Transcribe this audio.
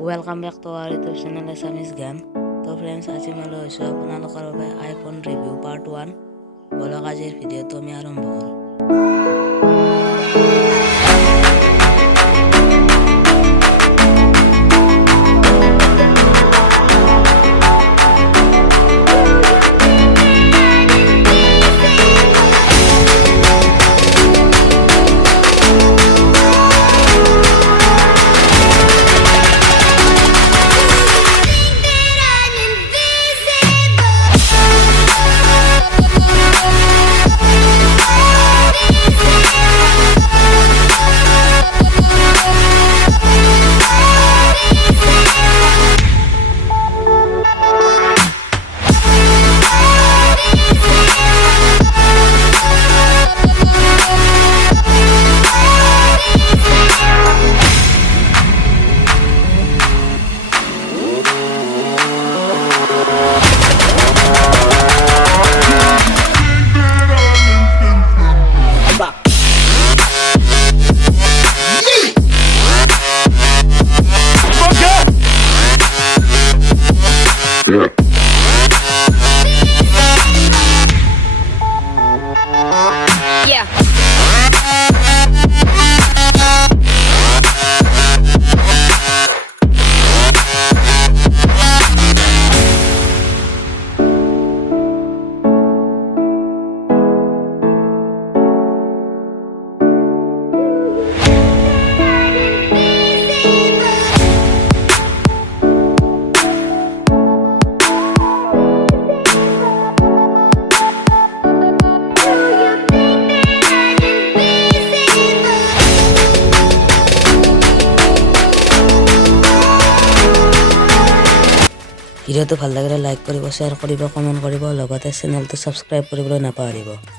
Welcome back to our YouTube channel Assamese Game. তো ফ্রেন্ডস আজি মই লৈ আছো আপোনালোকৰ বাবে আইফোন ৰিভিউ পাৰ্ট 1 বলক আজিৰ ভিডিঅ'টো আমি আৰম্ভ কৰোঁ। ভিডিঅ'টো ভাল লাগিলে লাইক কৰিব, শ্বেয়াৰ কৰিব, কমেণ্ট কৰিব, লগতে চেনেলটো ছাবস্ক্ৰাইব কৰিবলৈ নাপাহৰিব।